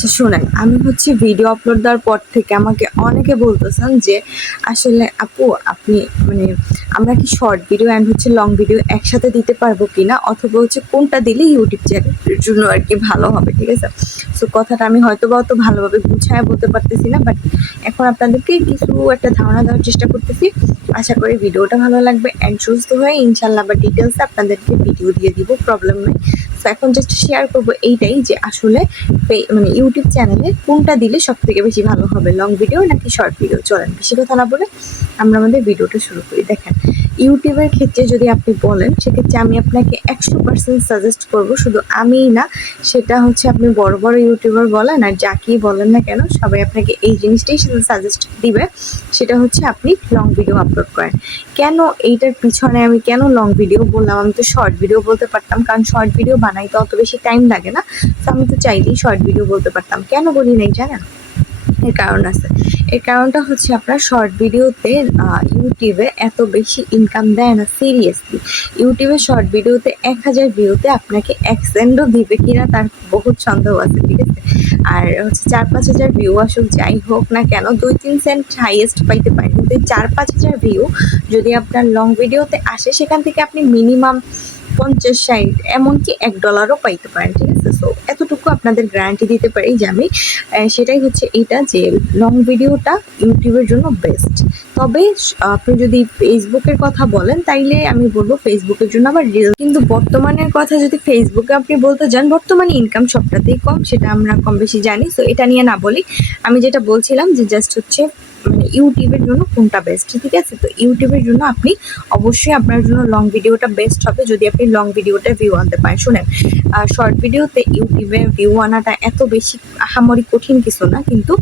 আচ্ছা শোনেন, আমি হচ্ছে ভিডিও আপলোড দেওয়ার পর থেকে আমাকে অনেকে বলতেছেন যে আসলে আপু আপনি মানে আমরা কি শর্ট ভিডিও অ্যান্ড হচ্ছে লং ভিডিও একসাথে দিতে পারবো কিনা, অথবা হচ্ছে কোনটা দিলে ইউটিউব চ্যানেলের জন্য আর কি ভালো হবে। ঠিক আছে, সো কথাটা আমি হয়তো বা অত ভালোভাবে গুছায় বলতে পারতেছি না, বাট এখন আপনাদেরকে কিছু একটা ধারণা দেওয়ার চেষ্টা করতেছি। আশা করি ভিডিওটা ভালো লাগবে অ্যান্ড সুস্থ হয়ে ইনশাল্লাহ বা ডিটেলসে আপনাদেরকে ভিডিও দিয়ে দিব, প্রবলেম নেই। সো এখন জাস্ট শেয়ার করবো এইটাই যে আসলে মানে ইউটিউব চ্যানেলে কোনটা দিলে সব থেকে বেশি ভালো হবে, লং ভিডিও নাকি শর্ট ভিডিও। চলেন বেশি কথা না বলে আমরা আমাদের ভিডিওটা শুরু করি। দেখেন, ইউটিউবের ক্ষেত্রে যদি আপনি বলেন, সেক্ষেত্রে আমি আপনাকে 100% সাজেস্ট করবো, শুধু আমিই না, সেটা হচ্ছে আপনি বড় বড় ইউটিউবার বলেন আর যাকেই বলেন না কেন, সবাই আপনাকে এই জিনিসটাই সাজেস্ট দিবে, সেটা হচ্ছে আপনি লং ভিডিও আপলোড করেন। কেন এইটার পিছনে আমি কেন লং ভিডিও বললাম, আমি তো শর্ট ভিডিও বলতে পারতাম, কারণ শর্ট ভিডিও বানাইতে অত বেশি টাইম লাগে না। তো আমি তো চাইলেই শর্ট ভিডিও বলতে পারতাম, কেন বলি নাই জানেন? এর কারণ আছে। এর কারণটা হচ্ছে আপনার শর্ট ভিডিওতে ইউটিউবে এত বেশি ইনকাম দেয় না, সিরিয়াসলি। ইউটিউবে শর্ট ভিডিওতে 1000 ভিউতে আপনাকে 1 সেন্টও দিবে কিনা তার বহুত সন্দেহ আছে। ঠিক আছে, আর হচ্ছে 4-5 হাজার ভিউ আসুক যাই হোক না কেন, 2-3 সেন্ট হাইয়েস্ট পাইতে পারেন, কিন্তু 4-5 হাজার ভিউ যদি আপনার লং ভিডিওতে আসে, সেখান থেকে আপনি মিনিমাম 50-60 এমনকি $1ও পাইতে পারেন। ঠিক আছে, সো এতটুকু আপনাদের গ্যারান্টি দিতে পারি যে আমি, সেটাই হচ্ছে এইটা যে লং ভিডিওটা ইউটিউবের জন্য বেস্ট। তবে আপনি যদি ফেসবুকের কথা বলেন, তাইলে আমি বলবো ফেসবুকের জন্য আবার রিল। কিন্তু বর্তমানের কথা যদি ফেসবুকে আপনি বলতে যান, বর্তমানে ইনকাম সবটাতেই কম, সেটা আমরা কম বেশি জানি, সো এটা নিয়ে না বলি। আমি যেটা বলছিলাম যে জাস্ট হচ্ছে মানে ইউটিউবের জন্য কোনটা বেস্ট। ঠিক আছে, তো ইউটিউবের জন্য আপনি অবশ্যই, আপনার জন্য লং ভিডিওটা বেস্ট হবে যদি আপনি লং ভিডিওতে ভিউ আনতে পারেন। শুনেন, শর্ট ভিডিওতে ইউটিউবে ভিউ আনাটা এত বেশি আহামরি কঠিন কিছু না, কিন্তু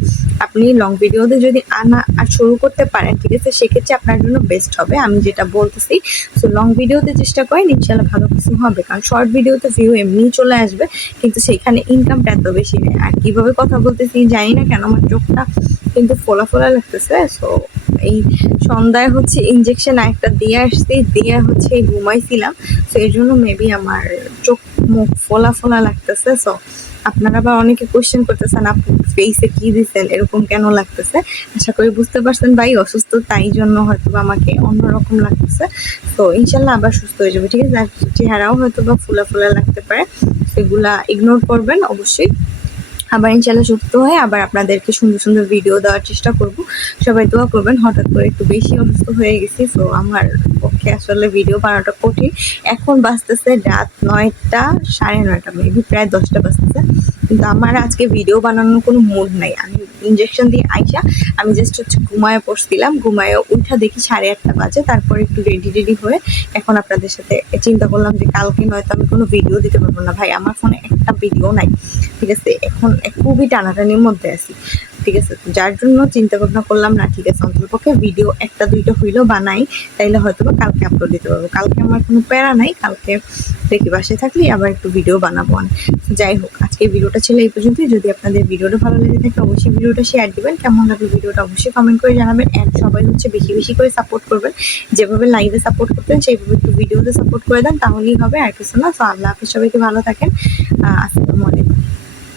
আপনি লং ভিডিওতে যদি আনা আর শুরু করতে পারেন, ঠিক আছে, সেক্ষেত্রে আপনার জন্য বেস্ট হবে, আমি যেটা বলতেছি। সো লং ভিডিওতে চেষ্টা করেন, ইনশাল্লাহ ভালো কিছু হবে, কারণ শর্ট ভিডিওতে ভিউ এমনিই চলে আসবে, কিন্তু সেখানে ইনকামটা এত বেশি নেই। আর কিভাবে কথা বলতেছি জানি না কেন, আমার চোখটা কিন্তু ফোলা ফোলা লাগতেছে। সো এই সন্ধ্যায় হচ্ছে ইনজেকশন একটা দিয়ে আসছি, দিয়ে হচ্ছে ঘুমাইছিলাম, তো এর জন্য মেবি আমার চোখ মুখ ফোলা ফোলা লাগতেছে। সো আপনারা আবার অনেকে কোয়েশ্চেন করতেছেন, আপনি ফেসে কি দিচ্ছেন, এরকম কেন লাগতেছে। আশা করি বুঝতে পারছেন ভাই, অসুস্থ, তাই জন্য হয়তো বা আমাকে অন্যরকম লাগতেছে। তো ইনশাল্লাহ আবার সুস্থ হয়ে যাবে। ঠিক আছে, আর চেহারাও হয়তো বা ফোলা ফোলা লাগতে পারে, সেগুলা ইগনোর করবেন অবশ্যই। আবার ইনশাল্লাহ সুস্থ হয়ে আবার আপনাদেরকে সুন্দর সুন্দর ভিডিও দেওয়ার চেষ্টা করব। সবাই দোয়া করবেন। হঠাৎ করে একটু বেশি অসুস্থ হয়ে গেছি, তো আমার পক্ষে আসলে ভিডিও বানানোটা কঠিন। এখন বাজতেছে রাত 9টা, 9:30, মেবি প্রায় 10টা বাজতেছে, কিন্তু আমার আজকে ভিডিও বানানোর কোনো মুড নাই। আমি ইনজেকশন দিয়ে আইসা আমি জাস্ট হচ্ছে ঘুমায় পড়ছিলাম, ঘুমায় উঠা দেখি 8:30 বাজে, তারপর একটু রেডি হয়ে এখন আপনাদের সাথে চিন্তা করলাম যে কালকে নয়তো আমি কোনো ভিডিও দিতে পারবো না। ভাই আমার ফোনে একটা ভিডিও নাই, ঠিক আছে, এখন খুবই টানাটানির মধ্যে আছি। ঠিক আছে, যার জন্য চিন্তা ভাবনা করলাম না, ঠিক আছে, অন্ততপক্ষে ভিডিও 1-2টা হইলেও বানাই, তাইলে হয়তো বা কালকে আপলোড দিতে পারবো। কালকে আমার কোনো প্যারা নাই, কালকে দেখি বাসায় থাকলেই আবার একটু ভিডিও বানাবো। যাই হোক, আজকে ভিডিওটা ছিল এই পর্যন্তই। যদি আপনাদের ভিডিওটা ভালো লেগে থাকে অবশ্যই ভিডিওটা শেয়ার দিবেন, কেমন লাগলো ভিডিওটা অবশ্যই কমেন্ট করে জানাবেন, অ্যান্ড সবাই হচ্ছে বেশি বেশি করে সাপোর্ট করবেন, যেভাবে লাইভে সাপোর্ট করতেন সেইভাবে একটু ভিডিওতে সাপোর্ট করে দেন, তাহলেই হবে, আর কিছু না। তো আল্লাহ হাফিজ, সবাইকে ভালো থাকেন, আসসালামু আলাইকুম।